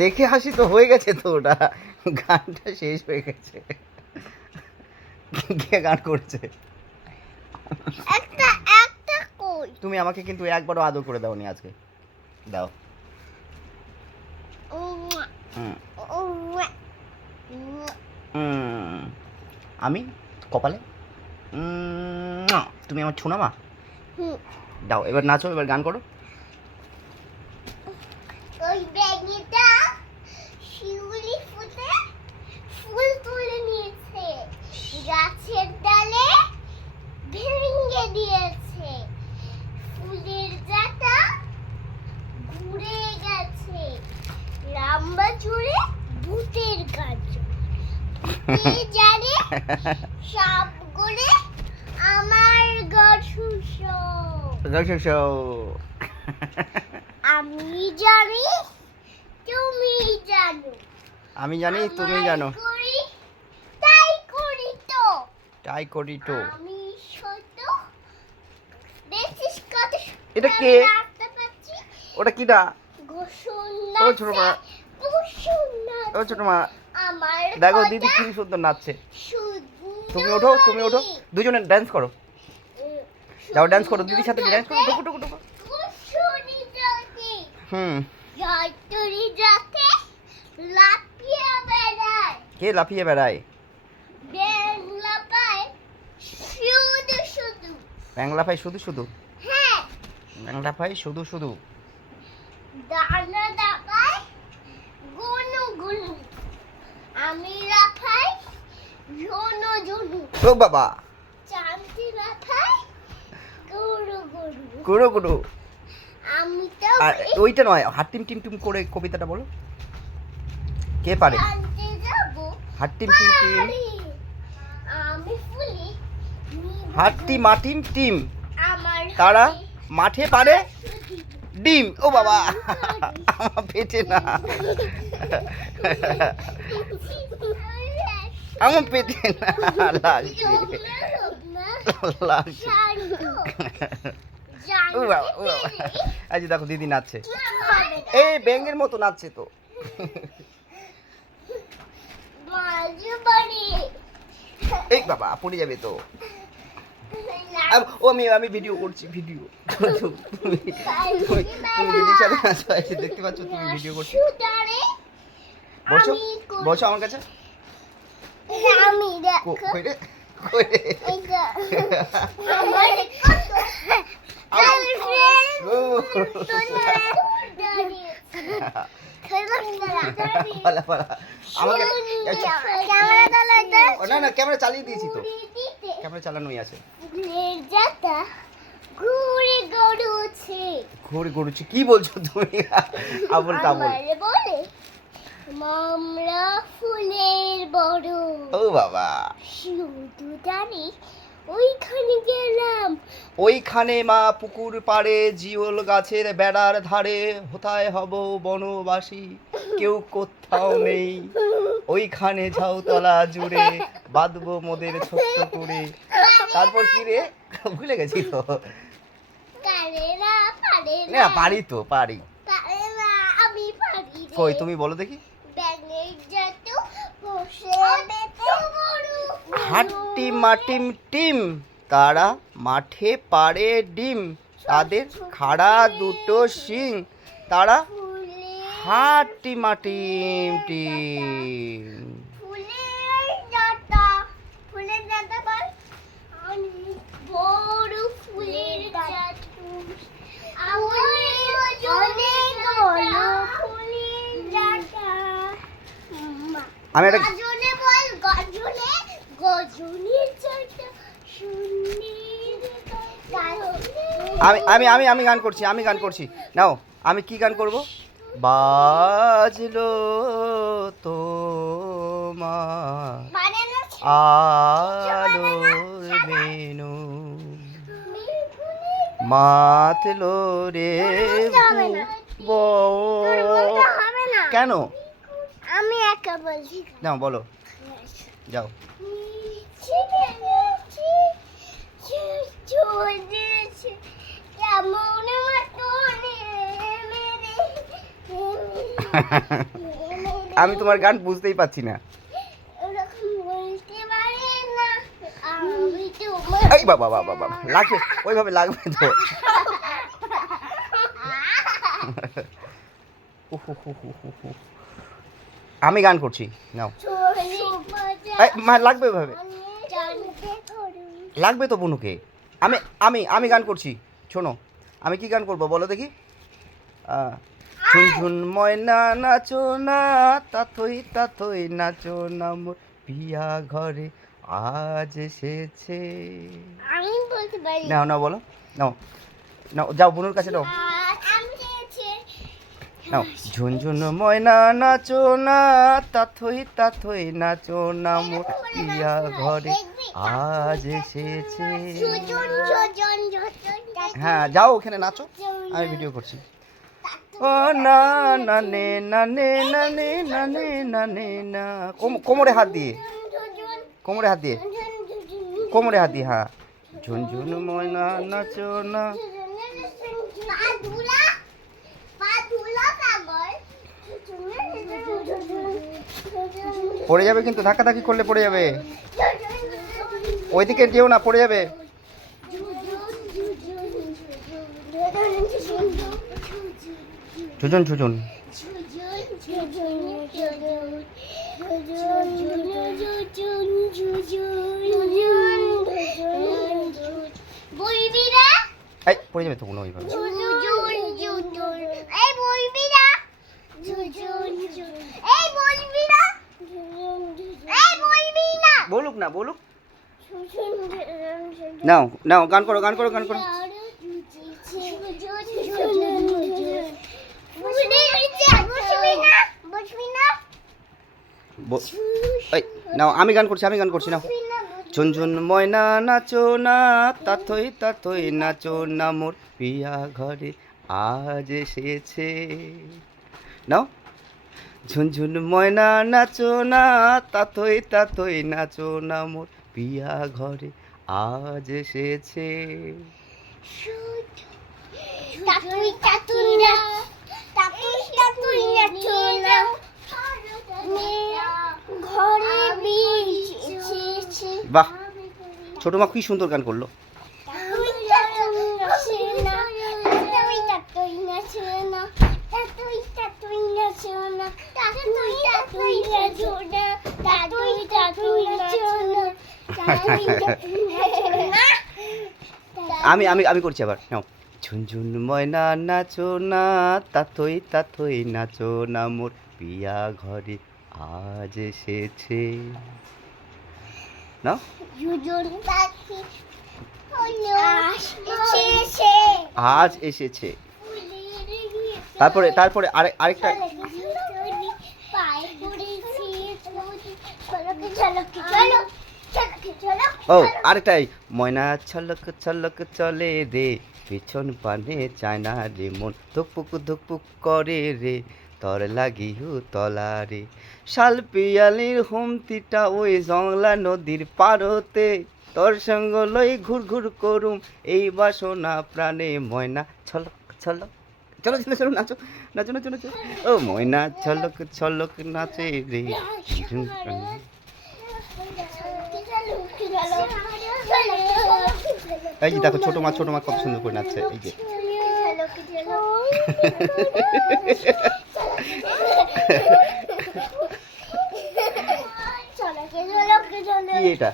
দেখে হাসি তো হয়ে গেছে তো, ওটা গানটা শেষ হয়ে গেছে। কে গান করছে? তুমি আমাকে কিন্তু একবারও আদর করে দাওনি আজকে। দাও। আমি কপালে তুমি আমার ছোনা মা। দাও, এবার নাচো, এবার গান করো। ওই ব্যাঙটা শিউলি ফুটে ফুল তুলে নিয়েছে, গাছের ডালে ভেঙে দিয়েছে, ফুলের জাটা ঘুরে গেছে, লম্বা চুড়ে ভূতের কাজ কে জানে, সব করে আমার আমি জানি তুমি জানো, আমি জানি তুমি জানো, তাই করি তো, তাই করি তো। আমি সত্য দেখিস কত এটা কে? ওটা কিডা? ও ছোট মা, ও ছোট মা, আমার দেখো দিদি কি সুন্দর নাচছে। তুমি ওঠো, তুমি ওঠো, দুজনে ডান্স করো। যাও ডান্স করো, দিদির সাথে ডান্স করো, টুকু টুকু টুকু। কে লাফিয়ে বেড়ায়? ব্যাং লাফায় শুধু শুধু, ব্যাং লাফায় শুধু শুধু। আমি লাফাই ঝুনু ঝুনু, ও বাবা, চাঁদনি লাফাই গুরু গুরু গুরু গুরু। আমি তো আর ওইটা নয়, হাট্টিম টিম টিম করে কবিতাটা বলো। কে পারে? জানতে যাব হাট্টিম টিম টিম, আমি ফুলি হাট্টি মাটিম টিম, আমার তারা মাঠে পারে ডিম। ও বাবা, আমার পেটে না, আমার পেটে না, লাগছে লাগছে। ও বাবা, ও বাবা, আজ দেখো দিদি নাচছে, এই ব্যাঙের মতো নাচছে তো। এই বাবা পড়ে যাবে তো। ও আমি ভিডিও করছি, ভিডিও। তুমি দিদির সাথে নাচো, এসে দেখতে পাচ্ছ তুমি ভিডিও করছো। বসো বসো আমার কাছে। আমি দেখো কইরে কইরে পালা পালা আমাকে। না না, ক্যামেরা চালিয়ে দিয়েছি তো, ক্যামেরা চালানোই আছে। ঘুরে গড়ুছে, ঘুরে গড়ুছি কি বলছো তুমি? আবল তাবল বলে মামলা ফুলের বড়। ও বাবা, শুধু জানি ওইখানে গেলাম, ওইখানে মা পুকুর পাড়ে জিওল গাছের বেড়ার ধারে, হোথায় হব বনবাসী, কেউ কোথাও নেই, ওইখানে ঝাউতলা জুড়ে বাঁধবো মোদের ছোট্ট করে। তারপর কি রে, ভুলে গেছি তো। না পারি তো, পারি। আমি পারি। কই তুমি বলো দেখি। হাট্টি মাটিম টিম, তারা মাঠে পাড়ে ডিম, তাদের খাড়া দুটো শিং, তারা হাট্টি মাটিম টিম। আমি একটা আমি আমি আমি গান করছি, আমি গান করছি। নাও, আমি কি গান করব? বাজলো তোমার আলোর বেনু, মাতলো রে কেন? আমি একা বলছি। নাও বলো, যাও। কেমন আমি তোমার গান বুঝতেই পারছি না। ওরকম বলতে পারে না, আমি তোমার এই বাবা বাবা বাবা লাগবে, ওইভাবে লাগবে তো। আমি গান করছি, নাও। এই, মা লাগবে ওইভাবে, লাগবে তো বুনুকে। আমি আমি আমি গান করছি, শোনো। আমি কি গান করবো বলো দেখি? ঝুনঝুন ময়না নাচো না, তাথই তাথই নাচো না, মোর পিয়া ঘরে আজ এসেছে। আমি বলতে পারি নাও নাও বলো, নাও নাও, যাও বুনুর কাছে নাও। আমি চেয়েছি নাও, ঝুনঝুন ময়না নাচো না, তাথই তাথই নাচো না, মোর পিয়া ঘরে আজ এসেছে। সুজন সুজন সুজন হ্যাঁ যাও ওখানে নাচো, আমি ভিডিও করছি। ও না না নে না নে না নে না নে না নে না, কোমরে হাত দিয়ে, কোমরে হাত দিয়ে, কোমরে হাত দিয়ে, হ্যাঁ। ঝুনঝুন ময়না নাচো না। পড়ে যাবে কিন্তু, ধাক্কাধাক্কি করলে পড়ে যাবে। ওইদিকে যেও না, পড়ে যাবে। ঝুঝুন ঝুঝুন। বলবি না এই পড়ে যাবে তো কোনো ওইভাবে। এই বলবি না এই বলবি না এই বলবি না বলুক না, বলুক। নাও নাও, গান করো গান করো গান করো। এই নাও, আমি গান করছি, আমি গান করছি, নাও। ঝুনঝুন ময়না নাচো না, তাথই তাথই নাচো না, মোর পিয়া ঘরে আজ এসেছে। নাও, ঝুনঝুন ময়না নাচো না, তাথই তাথই নাচো না, মোর পিয়া ঘরে আজ এসেছে। বাহ, ছোট মা কি সুন্দর গান করলো। আমি আমি আমি করছি আবার, নাও। ঝুনঝুন ময়না নাচো না, তাথই তাথই নাচো না, মোর পিয়া ঘরে আজ এসেছে। নাও, আজ এসেছে। তারপরে তারপরে আরেকটা। ও আরেকটাই, ময়না ছলক ছলক চলে রে, পিছন পানে চায় না রে, মন ধুকপুক ধুকপুক করে রে, তর লাগিও তলা রে, শাল পিয়ালির হুমতিটা ওই জংলা নদীর পারতে, তোর সঙ্গ লই ঘুর ঘুর করুম এই বাসনা প্রাণে, ময়না ছলক ছলক। চলো চলো চলো, নাচো নাচো নাচো নাচো। ও ময়না ছলক ছলক নাচে রে। এই যে দেখো ছোট মা কত সুন্দর করে নাচছে, এই যে। কি এটা?